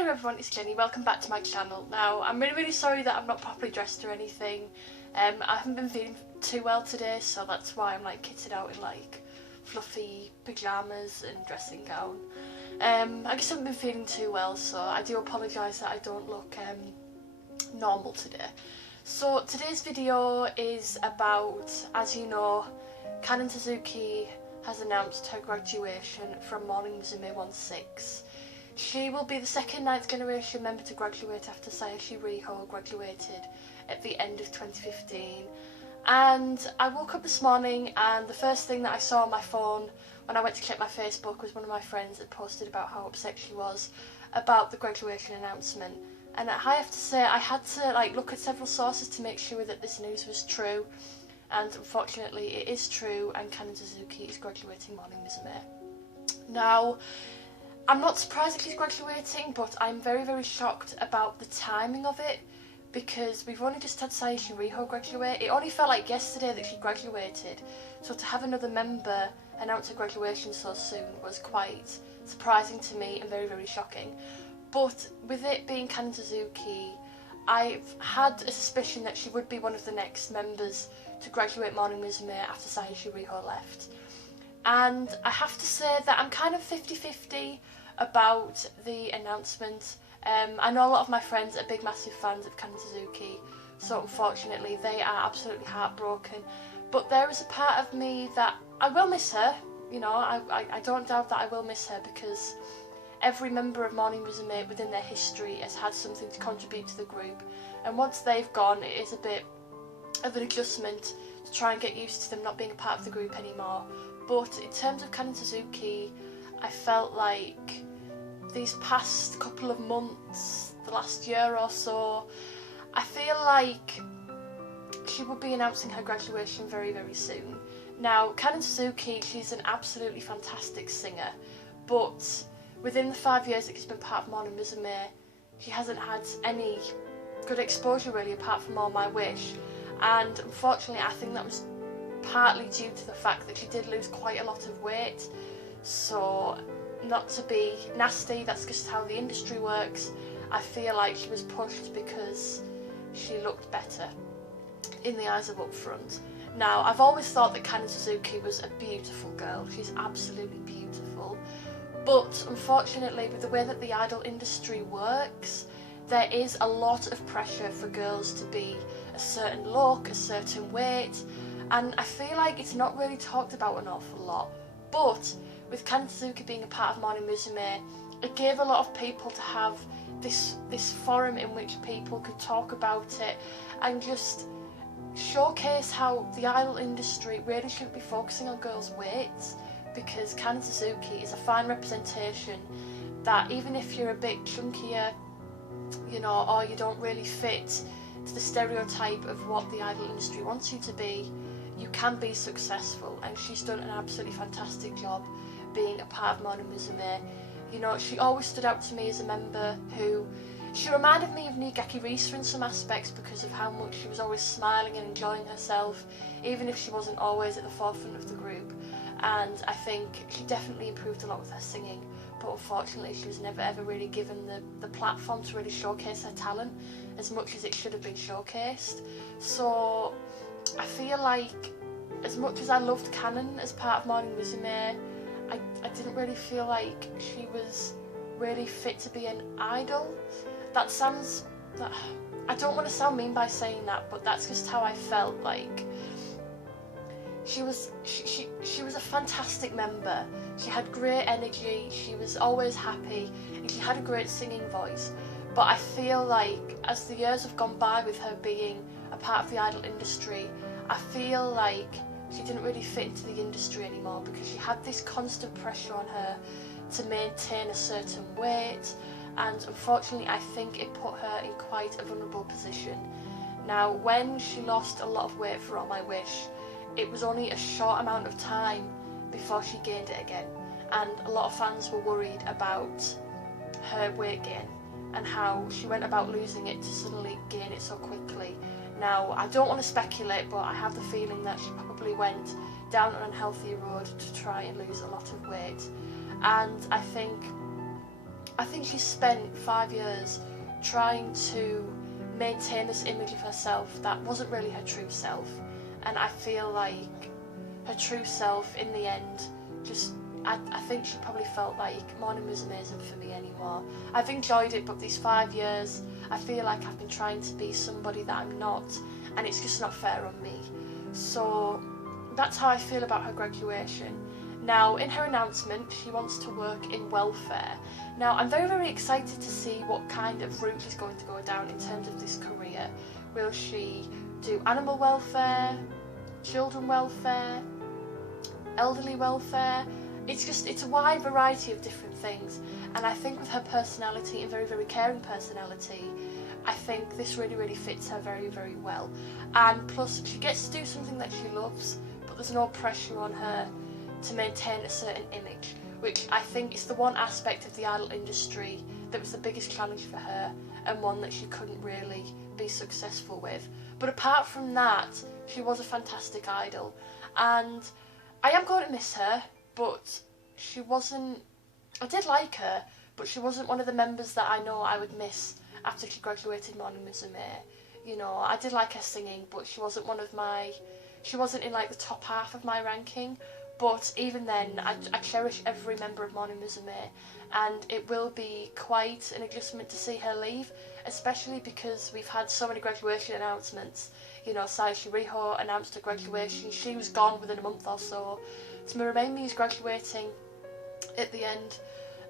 Hello everyone, it's Jenny, welcome back to my channel. Now, I'm really sorry that I'm not properly dressed or anything. I haven't been feeling too well today, so that's why I'm like kitted out in like fluffy pyjamas and dressing gown. I just haven't been feeling too well, so I do apologise that I don't look normal today. So today's video is about, as you know, Kanon Suzuki has announced her graduation from Morning Musume 16. She will be the second 9th generation member to graduate after Sayashi Riho graduated at the end of 2015. And I woke up this morning and the first thing that I saw on my phone when I went to check my Facebook was one of my friends had posted about how upset she was about the graduation announcement. And I have to say, I had to look at several sources to make sure that this news was true. And unfortunately it is true, and Kanon Suzuki is graduating Morning Musume. Now, I'm not surprised that she's graduating, but I'm very shocked about the timing of it, because we've only just had Sayashi Riho graduate. It only felt like yesterday that she graduated, so to have another member announce her graduation so soon was quite surprising to me and very shocking. But with it being Kanon Suzuki, I've had a suspicion that she would be one of the next members to graduate Morning Musume after Sayashi Riho left. And I have to say that I'm kind of 50-50 about the announcement. I know a lot of my friends are big massive fans of Kanon Suzuki, so unfortunately they are absolutely heartbroken. But there is a part of me that I will miss her, you know, I don't doubt that I will miss her, because every member of Morning Musume within their history has had something to contribute to the group, and once they've gone it is a bit of an adjustment to try and get used to them not being a part of the group anymore. But in terms of Kanon Suzuki, I felt like these past couple of months, the last year or so, I feel like she will be announcing her graduation very soon. Now, Kanon Suzuki, she's an absolutely fantastic singer, but within the 5 years that she's been part of Morning Musume, she hasn't had any good exposure really, apart from All My Wish. And unfortunately I think that was partly due to the fact that she did lose quite a lot of weight. So, not to be nasty, that's just how the industry works. I feel like she was pushed because she looked better in the eyes of Upfront. Now, I've always thought that Kanon Suzuki was a beautiful girl. She's absolutely beautiful. But unfortunately, with the way that the idol industry works, there is a lot of pressure for girls to be a certain look, a certain weight, and I feel like it's not really talked about an awful lot. But with Kanon Suzuki being a part of Morning Musume, it gave a lot of people to have this forum in which people could talk about it and just showcase how the idol industry really shouldn't be focusing on girls' weights, because Kanon Suzuki is a fine representation that even if you're a bit chunkier, you know, or you don't really fit to the stereotype of what the idol industry wants you to be, you can be successful. And she's done an absolutely fantastic job being a part of Morning Musume. You know, she always stood out to me as a member who, she reminded me of Nigaki Risa in some aspects because of how much she was always smiling and enjoying herself, even if she wasn't always at the forefront of the group. And I think she definitely improved a lot with her singing, but unfortunately she was never ever really given the platform to really showcase her talent as much as it should have been showcased. So I feel like, as much as I loved Kanon as part of Morning Musume, I didn't really feel like she was really fit to be an idol. That sounds, I don't want to sound mean by saying that, but that's just how I felt. Like, she was a fantastic member. She had great energy, she was always happy, and she had a great singing voice. But I feel like as the years have gone by with her being a part of the idol industry, I feel like she didn't really fit into the industry anymore, because she had this constant pressure on her to maintain a certain weight, and unfortunately I think it put her in quite a vulnerable position. Now, when she lost a lot of weight for All My Wish, it was only a short amount of time before she gained it again, and a lot of fans were worried about her weight gain and how she went about losing it to suddenly gain it so quickly. Now, I don't want to speculate, but I have the feeling that she probably went down an unhealthy road to try and lose a lot of weight. And I think I think she spent 5 years trying to maintain this image of herself that wasn't really her true self, and I feel like her true self in the end just, I think she probably felt like Morning Musume isn't for me anymore. I've enjoyed it, but these 5 years I feel like I've been trying to be somebody that I'm not, and it's just not fair on me. So that's how I feel about her graduation. Now, in her announcement, she wants to work in welfare. Now, I'm very, very excited to see what kind of route she's going to go down in terms of this career. Will she do animal welfare, children welfare, elderly welfare? It's a wide variety of different things, and I think with her personality and very, very caring personality, I think this really, really fits her very, very well. And plus, she gets to do something that she loves, but there's no pressure on her to maintain a certain image, which I think is the one aspect of the idol industry that was the biggest challenge for her, and one that she couldn't really be successful with. But apart from that, she was a fantastic idol, and I am going to miss her, but she wasn't, I did like her, but she wasn't one of the members that I know I would miss after she graduated Morning Musume. You know, I did like her singing, but she wasn't she wasn't in like the top half of my ranking. But even then, I cherish every member of Morning Musume, and it will be quite an adjustment to see her leave, especially because we've had so many graduation announcements. You know, Sai Shiriho announced her graduation, she was gone within a month or so. Tsurumeimi is graduating at the end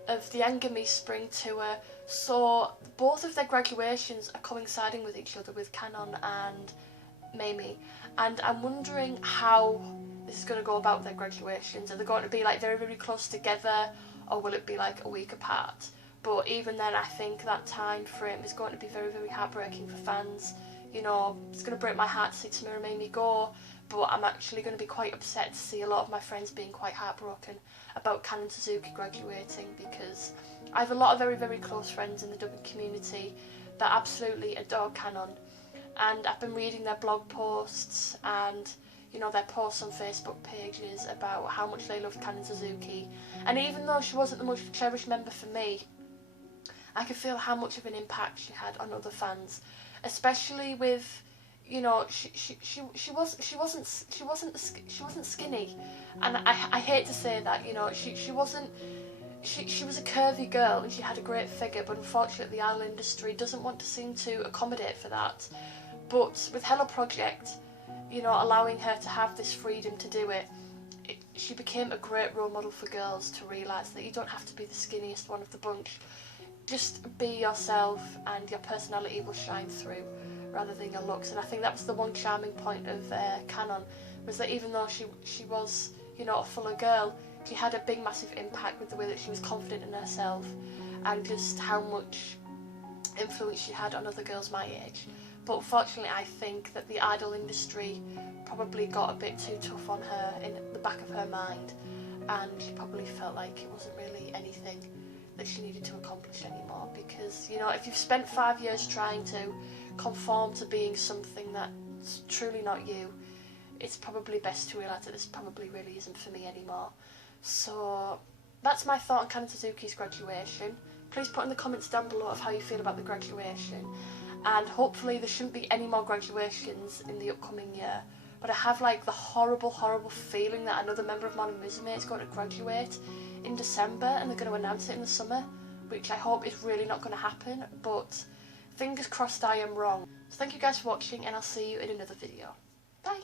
of the Angami Spring Tour, so both of their graduations are coinciding with each other, with Kanon and Meimi, and I'm wondering how this is going to go about their graduations. Are they going to be like very, very close together, or will it be like a week apart? But even then, I think that time frame is going to be very, very heartbreaking for fans. You know, it's going to break my heart to see Tsurumeimi go, but I'm actually going to be quite upset to see a lot of my friends being quite heartbroken about Kanon Suzuki graduating, because I have a lot of very, very close friends in the dubbing community that absolutely adore Kanon, and I've been reading their blog posts and, you know, their posts on Facebook pages about how much they loved Kanon Suzuki, and even though she wasn't the most cherished member for me, I could feel how much of an impact she had on other fans, especially with, you know, she wasn't skinny, and I hate to say that, you know, she was a curvy girl and she had a great figure, but unfortunately the idol industry doesn't want to seem to accommodate for that. But with Hello Project, you know, allowing her to have this freedom to do it, she became a great role model for girls to realise that you don't have to be the skinniest one of the bunch. Just be yourself and your personality will shine through rather than your looks. And I think that was the one charming point of Kanon, was that even though she was, you know, a fuller girl, she had a big massive impact with the way that she was confident in herself and just how much influence she had on other girls my age. But unfortunately, I think that the idol industry probably got a bit too tough on her in the back of her mind, and she probably felt like it wasn't really anything that she needed to accomplish anymore. Because, you know, if you've spent 5 years trying to conform to being something that's truly not you, it's probably best to realise that this probably really isn't for me anymore. So that's my thought on Kanon Suzuki's graduation. Please put in the comments down below of how you feel about the graduation, and hopefully there shouldn't be any more graduations in the upcoming year. But I have like the horrible, horrible feeling that another member of Morning Musume is going to graduate in December, and they're going to announce it in the summer, which I hope is really not going to happen, but fingers crossed I am wrong. So thank you guys for watching, and I'll see you in another video. Bye!